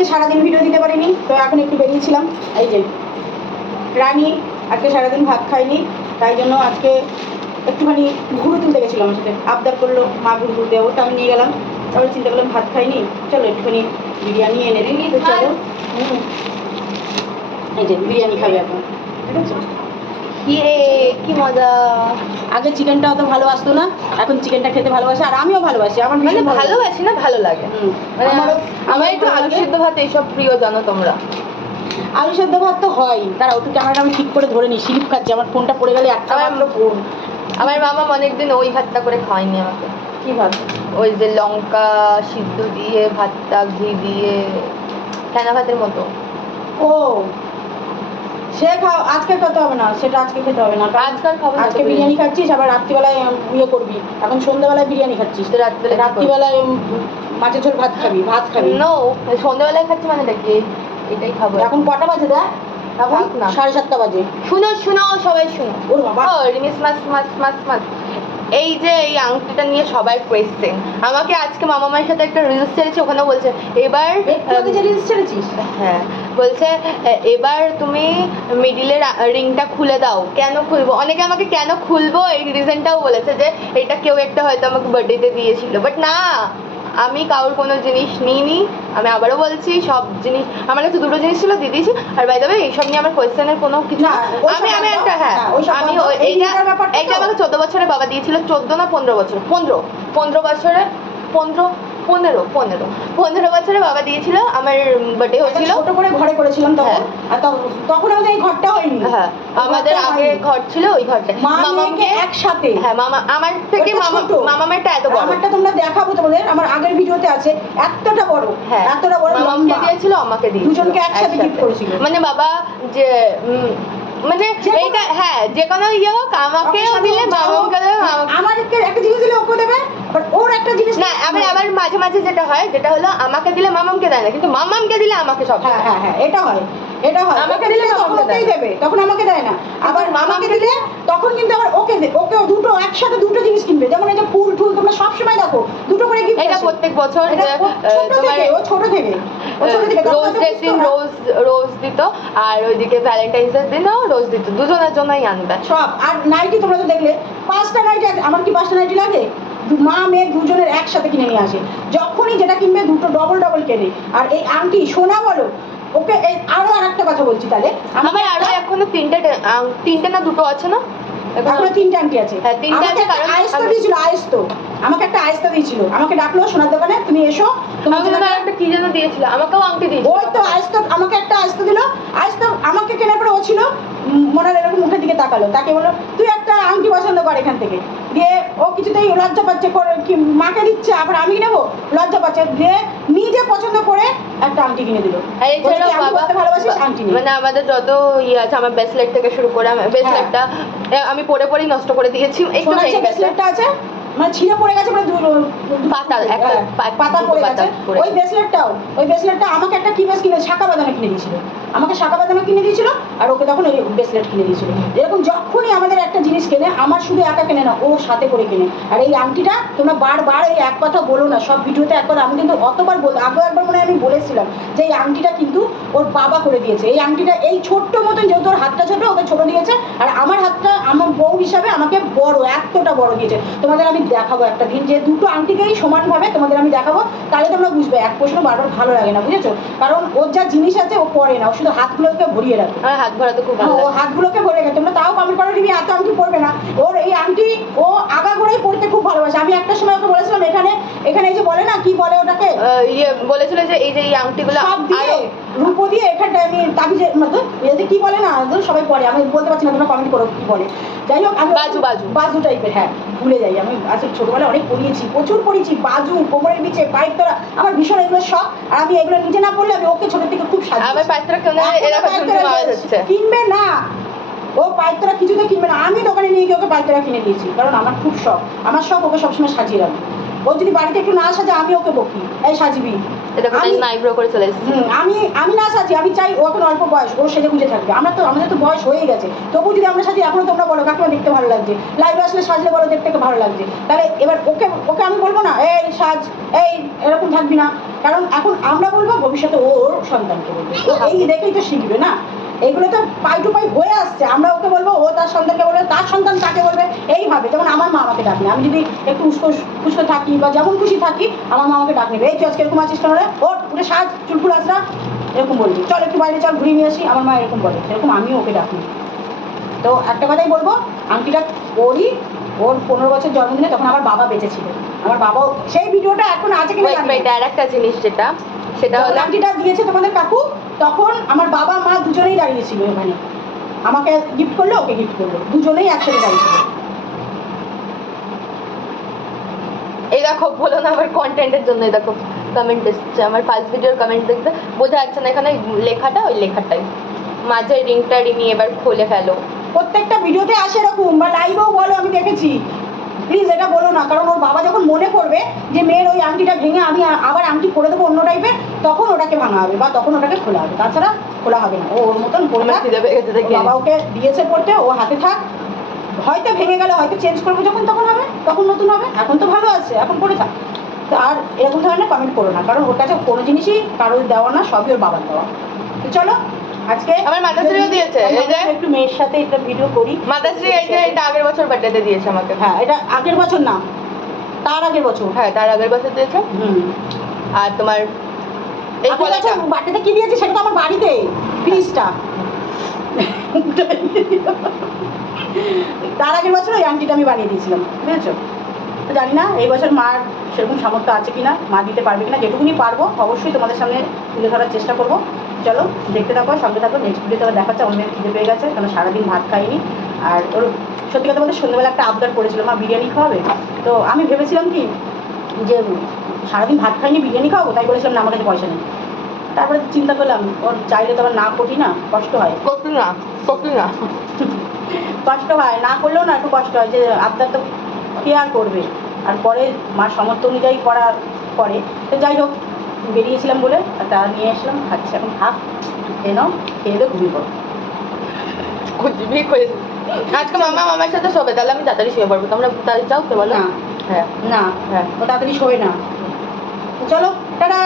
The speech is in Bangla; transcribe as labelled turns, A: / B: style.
A: আজকে সারাদিন ভিডিও দিতে পারিনি তো এখন একটু বেরিয়েছিলাম। এই যে রানি আজকে সারাদিন ভাত খাইনি তাই জন্য আজকে একটুখানি ঘুরে তুলতে গেছিলাম আমার সাথে। আবদার করল মা ঘুরে তুলতে যাব তো আমি নিয়ে গেলাম। তারপরে চিন্তা করলাম ভাত খাইনি। চলো একটুখানি বিরিয়ানি এনে দিই। তো চলো। হুম। এই যে বিরিয়ানি খাবে এখন। ঠিক আছে
B: ইয়ে কি মজা।
A: আগে চিকেনটা অত ভালো আসতো না এখন চিকেনটা খেতে ভালোবাসে আর আমিও ভালোবাসি আমার
B: মানে। ভালোবাসি না ভালো লাগে। মানে আমার একটু আলু। সিদ্ধ ভাত এইসব প্রিয় জানো তোমরা।
A: আলু সেদ্ধ ভাত তো হয় তারা ওটু ক্যামেরাটা আমি ঠিক করে ধরে নিই স্লিপ খাচ্ছে আমার ফোনটা পড়ে গেলে একটা
B: আমার-
A: মাত্র ফোন
B: আমার মামা অনেকদিন ওই ভাতটা করে খাওয়ায়নি আমাকে।
A: কি ভাত?
B: ওই যে লঙ্কা সিদ্ধ দিয়ে ভাতটা ঘি দিয়ে ফেনা ভাতের মতো।
A: ও সে খাও আজকে খেতে হবে না সেটা আজকে খেতে হবে না
B: আজকাল খাব
A: আজকে বিরিয়ানি খাচ্ছিস আবার রাত্রিবেলায় ইয়ে করবি। এখন সন্ধ্যাবেলায় বিরিয়ানি খাচ্ছিস।
B: তো রাত্রিবেলা কি করবি?
A: রাত্রিবেলায় মাছের ঝোল ভাত খাবি ভাত খাবি।
B: নো সন্ধ্যাবেলায় খাচ্ছি মানে দেখি এটাই খাব।
A: এখন কটা বাজে দেখ? এখন
B: না।
A: সাড়ে সাতটা বাজে।
B: শুনো শুনো সবাই শুনো।
A: ওর বাবা।
B: ও রিমিস মাস মাস মাস মাস এই যে এই আংটিটা নিয়ে সবাই কোয়েশ্চেন আমাকে আজকে মামা মায়ের সাথে একটা রিলস ছেড়েছে ওখানে বলছে এবার
A: তুমি যে রিলস ছেড়েছিস?
B: হ্যাঁ বলছে এবার তুমি মিডিলের রিংটা খুলে দাও। কেন খুলবো? অনেকে আমাকে কেন খুলবো এই রিজনটাও বলেছে যে এটা কেউ একটা হয়তো আমাকে বার্থডেতে দিয়েছিল। বাট না আমি কারোর কোনো জিনিস নিইনি আমি আবারও বলছি সব জিনিস আমার কাছে দুটো জিনিস ছিল দিয়ে দিয়েছি আর বাই দেবে এইসব নিয়ে আমার কোয়েশ্চেনের কোনো কিছু আমি আমি একটা হ্যাঁ
A: হ্যাঁ,
B: আমি এইটা এইটা আমাকে চোদ্দ বছরে বাবা দিয়েছিল চোদ্দ না পনেরো বছর পনেরো পনেরো বছরে পনেরো পনেরো পনেরো। পনেরো বছরে বাবা দিয়েছিল আমার বার্থডে হয়েছিল।
A: ছোট করে ঘরে করেছিলাম তখন।
B: হ্যাঁ।
A: আর তখন আমাদের এই ঘরটা হয়নি।
B: হ্যাঁ আমাদের আগে ঘর ছিল ওই ঘরটা। মামাকে
A: একসাথে।
B: হ্যাঁ মামা আমার থেকে
A: ওটা
B: মামা
A: ছোট।
B: এত বড়।
A: আমারটা তোমরা দেখাবো তোমাদের। আমার আগের ভিডিওতে আছে এতটা বড়।
B: হ্যাঁ
A: এতটা বড়
B: মামাকে দিয়েছিল আমাকে দিয়েছিল।
A: দুজনকে একসাথে gift করেছিল।
B: মানে বাবা যে মানে এইটা হ্যাঁ যে কোনো ইয়ে হোক আমাকেও দিলে। মামাকে দেবে
A: আমার একটা- জিনিস দিলে ওকে দেবে ওর একটা জিনিস
B: না আবার আবার মাঝে মাঝে যেটা হয় যেটা হলো আমাকে দিলে মামামকে দেয় না কিন্তু মামামকে দিলে আমাকে সব
A: হ্যাঁ হ্যাঁ হ্যাঁ এটা হয় এটা হয়।
B: আমাকে দিলে
A: তখন ওকেই দেবে তখন আমাকে দেয় না। আবার মামাকে দিলে তখন কিন্তু আবার ওকে দে- ওকে দুটো একসাথে দুটো জিনিস কিনবে। যেমন এই যে ফুল টুল তোমরা সবসময় দেখো দুটো করে গিফট
B: এটা প্রত্যেক বছর
A: ছোট থেকে ও ছোট থেকে।
B: রোজ। রোজ রোজ দিত। আর ওইদিকে ভ্যালেন্টাইন্স দিনও রোজ দিত। দুজনের জন্যই আনবে।
A: সব। আর নাইটি তোমরা তো দেখলে পাঁচটা নাইটি আমার কি পাঁচটা নাইটি লাগে? মা মেয়ে দুজনের একসাথে কিনে নিয়ে আসে। যখনই যেটা কিনবে দুটো ডবল ডবল কেনে আর এই আংটি সোনা বলো ওকে আরও আর একটা কথা বলছি তাহলে।
B: আমার আরও এখনও তিনটে তিনটে না দুটো আছে না? এখনো-
A: তিনটে আছে।
B: আয়স্ত
A: আমাকে একটা
B: কারণ
A: দিয়েছিল আয়স্ত। আমাকে একটা আয়েস্ত দিয়েছিল। আমাকে ডাকলো সোনার দোকানে তুমি এসো। তোমার
B: আমাকে
A: জন্য
B: একটা কি যেন দিয়েছিল? আমাকেও আংটি দিয়েছিল।
A: ওই তো আয়েস্ত আমাকে একটা আয়েস্ত দিল। আয়েস্ত আমাকে কেনার পরে ও ছিল মনার মনে হয় এরকম মুখের দিকে তাকালো। তাকে বলল তুই একটা আংটি পছন্দ কর এখান থেকে। দিয়ে ও কিছুতেই লজ্জা পাচ্ছে করে কি মাকে দিচ্ছে আবার আমি নেব? লজ্জা পাচ্ছে। দিয়ে নিজে পছন্দ করে একটা আংটি কিনে দিল।
B: মানে আমাদের যত ইয়ে আছে আমার ব্রেসলেট থেকে শুরু করে ব্রেসলেটটা আমি পরে পরেই নষ্ট করে দিয়েছি।
A: ব্রেসলেটটা আছে? মানে ছিঁড়ে পড়ে গেছে মানে হ্যাঁ, পড়ে গেছে। ওই ব্রেসলেটটাও ওই ব্রেসলেটটা আমাকে একটা কি বেশ কিনে শাখা বাঁধানো কিনে দিয়েছিল। আমাকে শাখা বাঁধানো কিনে দিয়েছিল আর ওকে তখন ওই ব্রেসলেট কিনে দিয়েছিল। এরকম যখনই আমাদের একটা জিনিস কেনে আমার শুধু একা কেনে না ও সাথে করে কেনে। আর এই আংটিটা তোমরা বারবার এই এক কথা বলো না সব ভিডিওতে এক কথা আমি কিন্তু অতবার বল একবার মনে আমি বলেছিলাম যে এই আংটিটা কিন্তু ওর বাবা করে দিয়েছে। এই আংটিটা এই ছোট্ট মতন যেহেতু ওর হাতটা ছোট ওকে ছোট দিয়েছে। আর আমার হাতটা আমার বউ হিসাবে আমাকে বড় এতটা বড় দিয়েছে। তোমাদের আমি দেখাবো একটা দিন যে দুটো আংটিকেই সমানভাবে তোমাদের আমি দেখাবো তাহলে তোমরা বুঝবে এক প্রশ্ন বারবার ভালো লাগে না বুঝেছ? কারণ ওর যা জিনিস আছে ও পরে না ও শুধু হাতগুলোকে ভরিয়ে রাখে।
B: আমার হাত ভরাতে খুব ভালো
A: হ্যাঁ, ও হাতগুলোকে ভরে গেছে তোমরা তাও কমেন্ট করো রিমি এত আংটি পরবে না। ওর এই আংটি ও আগাগোড়াই পরতে খুব ভালোবাসে। আমি একটা সময় ওকে বলেছিলাম এখানে এখানে এই যে বলে না কি বলে ওটাকে?
B: ইয়ে বলেছিল যে এই যে এই আংটিগুলো
A: সব দিয়ে রূপো দিয়ে এখানটায় আমি তাবিজে মতো এতে কি বলে না সবাই পরে আমি বলতে পারছি না তোমরা কমেন্ট করো কি বলে। যাই হোক আমি
B: বাজু, বাজু।
A: বাজু টাইপের হ্যাঁ ভুলে যাই আমি। আসলে ছোটবেলায় অনেক পড়িয়েছি প্রচুর পড়িয়েছি বাজু কোমরের নিচে পাইপ তোরা আমার ভীষণ এগুলো শখ আর আমি এগুলো নিজে না পড়লে আমি ওকে ছোট থেকে খুব সাজি
B: শুনতে আওয়াজ হচ্ছে
A: কিনবে না। ও পাইতরা কিছুতে কিনবে না। আমি দোকানে নিয়ে গিয়ে ওকে পাইতরা কিনে দিয়েছি কারণ আমার খুব শখ। আমার শখ ওকে সবসময় সাজিয়ে রাখব। ও যদি বাড়িতে একটু না সাজে আমি ওকে বকি এই সাজিবি। আমি-
B: আমি নাইব্রো করে চলে এসেছি।
A: হুম, আমি আমি না সাজি আমি চাই ও এখন অল্প বয়স ও সেজে গুজে থাকবে। আমরা তো আমাদের তো বয়স হয়ে গেছে। তবু যদি আমরা সাজি এখনও তোমরা বলো কাকিমা দেখতে ভালো লাগছে? লাইভে আসলে সাজলে বলো দেখতে ভালো লাগছে। তাহলে এবার ওকে ওকে আমি বলব না এই সাজ এই এরকম থাকবি না। কারণ এখন আমরা বলব ভবিষ্যতে ওর সন্তানকে বলব। এই দেখেই তো শিখবে না? এইগুলো তো পাই টু পাই হয়ে আসছে। আমরা ওকে বলব ও তার সন্তানকে বলবে তার সন্তান তাকে বলবে এইভাবে। যেমন আমার মা আমাকে ডাকবে। আমি যদি একটু উস্কো খুশকো থাকি বা যেমন খুশি থাকি আমার মা আমাকে ডাক নেবে এই তুই আজকে এরকম আছিস কেন রে? ওর উঠে সাজ চুলফুল আসরা এরকম বলবি। চল একটু বাইরে চল ঘুরিয়ে নিয়ে আসি। আমার মা এরকম বলে। এরকম আমিও ওকে ডাকি। তো একটা কথাই বলব আংটিটা করি ওর পনেরো বছর জন্মদিনে তখন আমার বাবা বেঁচে ছিল আমার বাবাও সেই ভিডিওটা এখন আছে কিনা
B: আর একটা জিনিস যেটা সেটা হলো
A: আংটিটা দিয়েছে তোমাদের কাকু তখন আমার বাবা মা দুজনেই দাঁড়িয়েছিল ওখানে আমাকে গিফট করল ওকে গিফট করল। দুজনেই একসাথে দাঁড়িয়েছিল
B: এই দেখো বলো না আমার কন্টেন্টের জন্য এই দেখো কমেন্ট এসছে। আমার ফার্স্ট ভিডিওর কমেন্ট দেখতে বোঝা যাচ্ছে না এখানে লেখাটা ওই লেখাটাই। মাঝে রিংটা রিনি এবার খুলে ফেলো।
A: প্রত্যেকটা ভিডিওতে আসে এরকম বা লাইভেও বলো আমি দেখেছি। প্লিজ এটা বলো না কারণ ওর বাবা যখন মনে করবে যে মেয়ের ওই আংটিটা ভেঙে আমি আবার আংটি করে দেবো অন্য টাইপের তখন ওটাকে ভাঙা হবে বা তখন ওটাকে খোলা হবে। তাছাড়া খোলা হবে না। ও ওর মতন
B: দেখে।
A: বাবা ওকে দিয়েছে পড়তে ও হাতে থাক। হয়তো ভেঙে গেলে হয়তো চেঞ্জ করব যখন তখন হবে তখন নতুন হবে এখন তো ভালো আছে এখন করে থাক। তো আর এরকম ধরনের কমেন্ট করো না কারণ ওর কাছে কোনো জিনিসই কারোর দেওয়া না সবই ওর বাবার দেওয়া। তো চলো আজকে
B: আমার মাতাশ্রীও দিয়েছে, এই যে।
A: একটু মেয়ের সাথে একটা ভিডিও করি।
B: মাতাশ্রী এই যে এটা আগের বছর বার্থডেতে দিয়েছে আমাকে।
A: হ্যাঁ এটা আগের বছর না তার আগের বছর।
B: হ্যাঁ তার আগের বছর দিয়েছে।
A: হুম।
B: আর তোমার এই কলাটা
A: বার্থডেতে কি দিয়েছে সেটা তো আমার বাড়িতে ফ্রিজটা। তার আগের বছর ওই আংটিটা আমি বানিয়ে দিয়েছিলাম বুঝেছ? তো জানি না এই বছর মার সেরকম সামর্থ্য আছে কিনা মা দিতে পারবে কিনা যেটুকুনি পারব অবশ্যই তোমাদের সামনে তুলে ধরার চেষ্টা করব। চলো দেখতে থাকো সঙ্গে থাকো নেক্সট ভিডিওতে আবার দেখাচ্ছে অন্য খিদে পেয়ে গেছে কারণ সারাদিন ভাত খাইনি। আর ওর সত্যি কথা বলতে সন্ধ্যেবেলা একটা আবদার করেছিল মা বিরিয়ানি খাওয়াবে? তো আমি ভেবেছিলাম কি যে সারাদিন ভাত খাইনি বিরিয়ানি খাওয়াবো তাই বলেছিলাম না আমার কাছে পয়সা নেই। তারপরে চিন্তা করলাম ওর চাইলে তো আবার না করি না কষ্ট হয়।
B: না
A: কষ্ট হয় না করলেও না একটু কষ্ট হয় যে আবদার তো কে আর করবে? আর পরে মার সামর্থ্য অনুযায়ী করা পরে তো যাই হোক বেরিয়েছিলাম বলে তা নিয়ে আসলাম খাচ্ছি। এখন ভাত খেয়ে নাও খেয়ে দিয়ে ঘুমিয়ে পড়ো।
B: ঘুমিয়ে করে আজকে মামা মামার সাথে শোবে তাহলে আমি তাড়াতাড়ি শুয়ে পড়ব। তোমরা তাড়াতাড়ি চাও তো বলো।
A: না।
B: হ্যাঁ।
A: না
B: হ্যাঁ
A: ও তাড়াতাড়ি শোয় না। চলো টাটা।